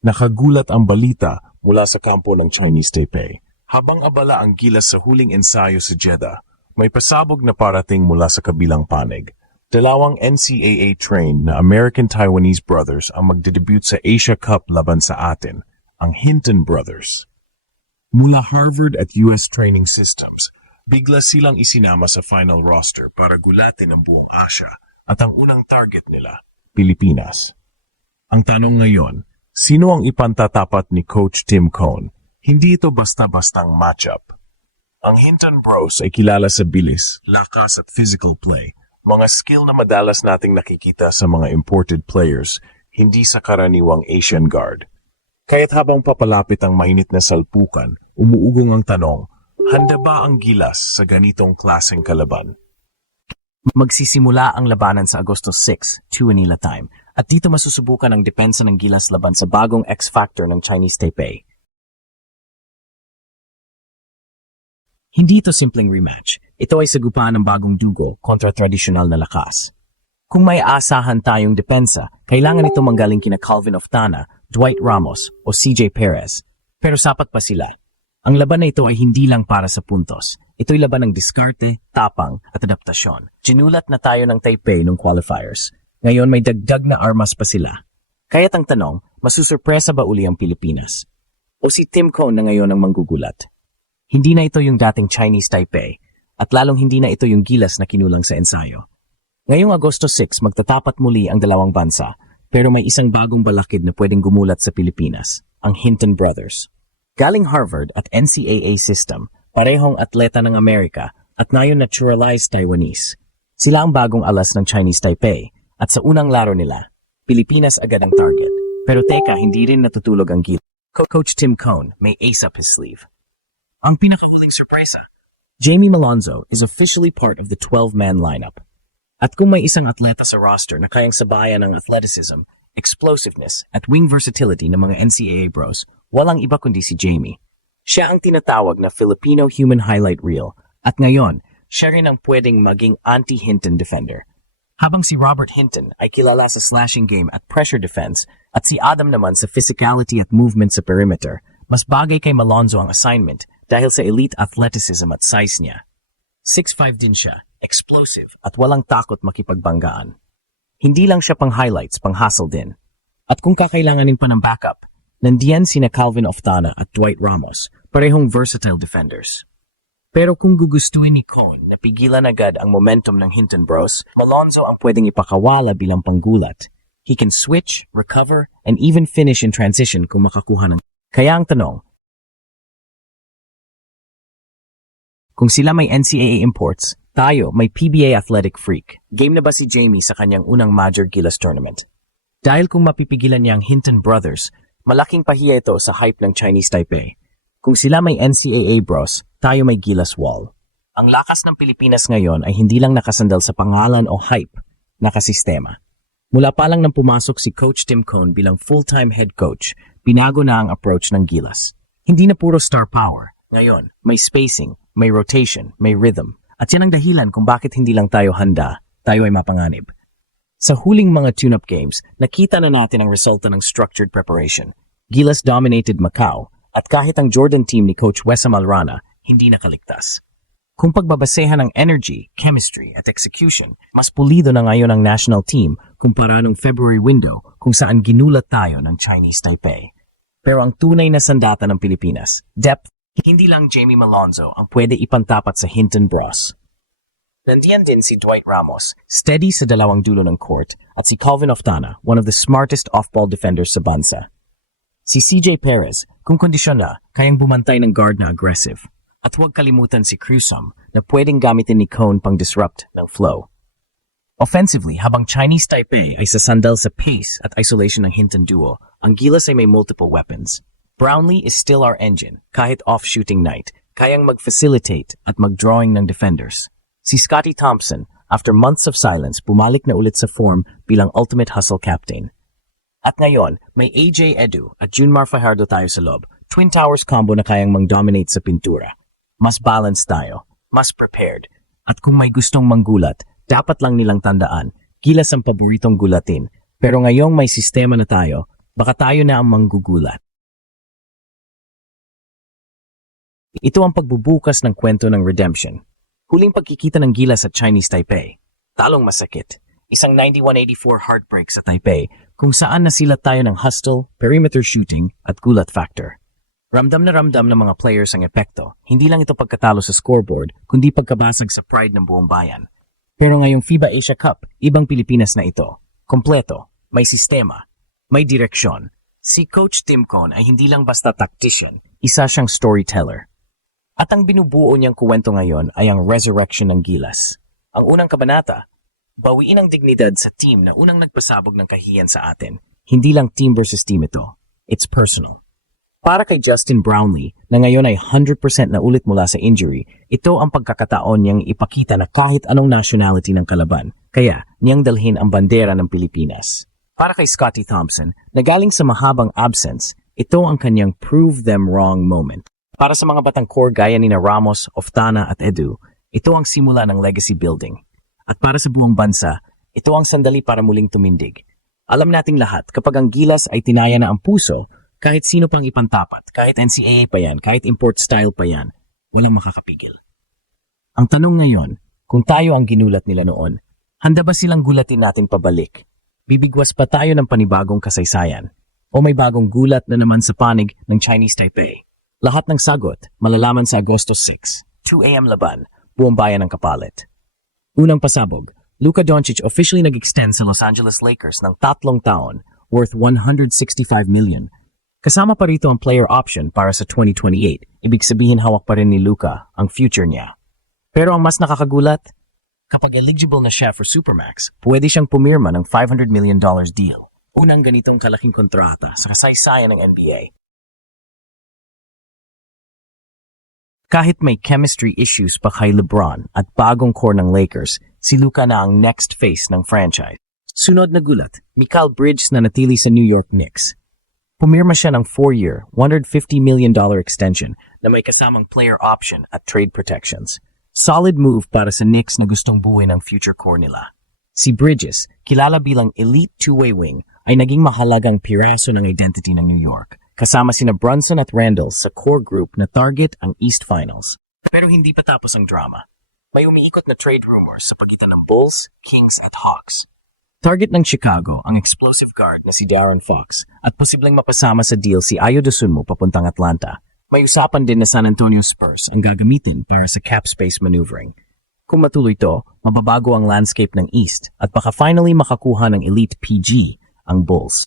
Nakagulat ang balita mula sa kampo ng Chinese Taipei. Habang abala ang Gilas sa huling ensayo sa Jeddah, may pasabog na parating mula sa kabilang panig. Dalawang NCAA-trained na American-Taiwanese brothers ang magdedebut sa Asia Cup laban sa atin, ang Hinton Brothers. Mula Harvard at US Training Systems, bigla silang isinama sa final roster para gulatin ang buong Asia at ang unang target nila, Pilipinas. Ang tanong ngayon, sino ang ipantatapat ni Coach Tim Cone? Hindi ito basta-bastang matchup. Ang Hinton Bros ay kilala sa bilis, lakas at physical play, mga skill na madalas nating nakikita sa mga imported players, hindi sa karaniwang Asian guard. Kaya't habang papalapit ang mainit na salpukan, umuugong ang tanong, handa ba ang Gilas sa ganitong klaseng kalaban? Magsisimula ang labanan sa Agosto 6, 2 Manila time, at dito masusubukan ang depensa ng Gilas laban sa bagong X-Factor ng Chinese Taipei. Hindi ito simpleng rematch. Ito ay sagupaan ng bagong dugo kontra tradisyonal na lakas. Kung may aasahan tayong depensa, kailangan ito manggaling kina Calvin Oftana, Dwight Ramos o CJ Perez. Pero sapat pa sila. Ang laban na ito ay hindi lang para sa puntos. Ito'y laban ng diskarte, tapang at adaptasyon. Ginulat na tayo ng Taipei nung qualifiers. Ngayon may dagdag na armas pa sila. Kaya't ang tanong, masusurpresa ba uli ang Pilipinas? O si Tim Cone na ngayon ang manggugulat? Hindi na ito yung dating Chinese Taipei at lalong hindi na ito yung Gilas na kinulang sa ensayo. Ngayong Agosto 6, magtatapat muli ang dalawang bansa pero may isang bagong balakid na pwedeng gumulat sa Pilipinas, ang Hinton Brothers. Galing Harvard at NCAA system, parehong atleta ng Amerika at ngayon naturalized Taiwanese. Sila ang bagong alas ng Chinese Taipei at sa unang laro nila, Pilipinas agad ang target. Pero teka, hindi rin natutulog ang Gilas. Coach Tim Cone may ace up his sleeve. Ang pinakahuling sorpresa, Jamie Malonzo is officially part of the 12-man lineup. At kung may isang atleta sa roster na kayang sabayan ng athleticism, explosiveness at wing versatility ng mga NCAA bros, walang iba kundi si Jamie. Siya ang tinatawag na Filipino human highlight reel at ngayon, siya rin ang pwedeng maging anti-Hinton defender. Habang si Robert Hinton ay kilala sa slashing game at pressure defense at si Adam naman sa physicality at movement sa perimeter, mas bagay kay Malonzo ang assignment dahil sa elite athleticism at size niya. 6'5" din siya, explosive at walang takot makipagbanggaan. Hindi lang siya pang highlights, pang hustle din. At kung kakailanganin pa ng backup, nandiyan sina Calvin Oftana at Dwight Ramos, parehong versatile defenders. Pero kung gugustuhin ni Cone na pigilan agad ang momentum ng Hinton Bros, Malonzo ang pwedeng ipakawala bilang panggulat. He can switch, recover, and even finish in transition kung makakuha ng... Kaya ang tanong, kung sila may NCAA imports, tayo may PBA athletic freak. Game na ba si Jamie sa kanyang unang major Gilas tournament? Dahil kung mapipigilan niya ang Hinton Brothers, malaking pahiya ito sa hype ng Chinese Taipei. Kung sila may NCAA bros, tayo may Gilas wall. Ang lakas ng Pilipinas ngayon ay hindi lang nakasandal sa pangalan o hype, nakasistema. Mula pa lang nang pumasok si Coach Tim Cone bilang full-time head coach, binago na ang approach ng Gilas. Hindi na puro star power. Ngayon, may spacing, may rotation, may rhythm. At yan ang dahilan kung bakit hindi lang tayo handa, tayo ay mapanganib. Sa huling mga tune-up games, nakita na natin ang resulta ng structured preparation. Gilas dominated Macau, at kahit ang Jordan team ni Coach Wessa Malrana, hindi nakaligtas. Kung pagbabasehan ng energy, chemistry, at execution, mas pulido na ngayon ang national team kumpara ng February window kung saan ginulat tayo ng Chinese Taipei. Pero ang tunay na sandata ng Pilipinas, depth, hindi lang Jamie Malonzo ang pwede ipantapat sa Hinton Bros. Nandiyan din si Dwight Ramos, steady sa dalawang dulo ng court, at si Calvin Oftana, one of the smartest off-ball defenders sa bansa. Si CJ Perez, kung kondisyon na, kayang bumantay ng guard na aggressive. At huwag kalimutan si Cruzum na pwedeng gamitin ni Cone pang disrupt ng flow. Offensively, habang Chinese Taipei ay sasandal sa pace at isolation ng Hinton duo, ang Gilas ay may multiple weapons. Brownlee is still our engine, kahit off-shooting night, kayang mag-facilitate at mag-drawing ng defenders. Si Scotty Thompson, after months of silence, bumalik na ulit sa form bilang ultimate hustle captain. At ngayon, may AJ Edu at Junmar Fajardo tayo sa loob, Twin Towers combo na kayang mang-dominate sa pintura. Mas balanced tayo, mas prepared. At kung may gustong manggulat, dapat lang nilang tandaan, Gilas ang paboritong gulatin. Pero ngayong may sistema na tayo, Baka tayo na ang manggugulat. Ito ang pagbubukas ng kwento ng redemption. Huling pagkikita ng Gilas sa Chinese Taipei. Talong masakit. Isang 91-84 heartbreak sa Taipei kung saan nasilat tayo ng hustle, perimeter shooting at gulat factor. Ramdam na ramdam ng mga players ang epekto. Hindi lang ito pagkatalo sa scoreboard, kundi pagkabasag sa pride ng buong bayan. Pero ngayong FIBA Asia Cup, ibang Pilipinas na ito. Kompleto, may sistema, may direksyon. Si Coach Tim Con ay hindi lang basta tactician, isa siyang storyteller. At ang binubuo niyang kuwento ngayon ay ang resurrection ng Gilas. Ang unang kabanata, bawiin ang dignidad sa team na unang nagpasabog ng kahiyan sa atin. Hindi lang team versus team ito. It's personal. Para kay Justin Brownlee, na ngayon ay 100% na ulit mula sa injury, ito ang pagkakataon niyang ipakita na kahit anong nationality ng kalaban, kaya niyang dalhin ang bandera ng Pilipinas. Para kay Scottie Thompson, na galing sa mahabang absence, ito ang kanyang prove them wrong moment. Para sa mga batang core gaya ni na Ramos, Oftana at Edu, ito ang simula ng legacy building. At para sa buong bansa, ito ang sandali para muling tumindig. Alam nating lahat, kapag ang Gilas ay tinaya na ang puso, kahit sino pang ipantapat, kahit NCAA pa yan, kahit import style pa yan, walang makakapigil. Ang tanong ngayon, kung tayo ang ginulat nila noon, handa ba silang gulatin natin pabalik? Bibigwas pa tayo ng panibagong kasaysayan? O may bagong gulat na naman sa panig ng Chinese Taipei? Lahat ng sagot, malalaman sa Agosto 6, 2 a.m. laban, buong bayan ng kapalit. Unang pasabog, Luka Doncic officially nag-extend sa Los Angeles Lakers ng 3 taon, worth $165 million. Kasama pa rito ang player option para sa 2028, ibig sabihin hawak pa rin ni Luka ang future niya. Pero ang mas nakakagulat, kapag eligible na siya for Supermax, pwede siyang pumirma ng $500 million deal. Unang ganitong kalaking kontrata sa kasaysayan ng NBA. Kahit may chemistry issues pa kay LeBron at bagong core ng Lakers, si Luka na ang next face ng franchise. Sunod na gulat, Mikal Bridges na natili sa New York Knicks. Pumirma siya ng 4-year, $150 million extension na may kasamang player option at trade protections. Solid move para sa Knicks na gustong buuin ang future core nila. Si Bridges, kilala bilang elite two-way wing, ay naging mahalagang piraso ng identity ng New York. Kasama sina Brunson at Randall sa core group na target ang East Finals. Pero hindi pa tapos ang drama. May umiikot na trade rumors sa pagitan ng Bulls, Kings at Hawks. Target ng Chicago ang explosive guard na si Darren Fox at posibleng mapasama sa deal si Ayo Dosunmu papuntang Atlanta. May usapan din na San Antonio Spurs ang gagamitin para sa cap space maneuvering. Kung matuloy to, mababago ang landscape ng East at baka finally makakuha ng elite PG ang Bulls.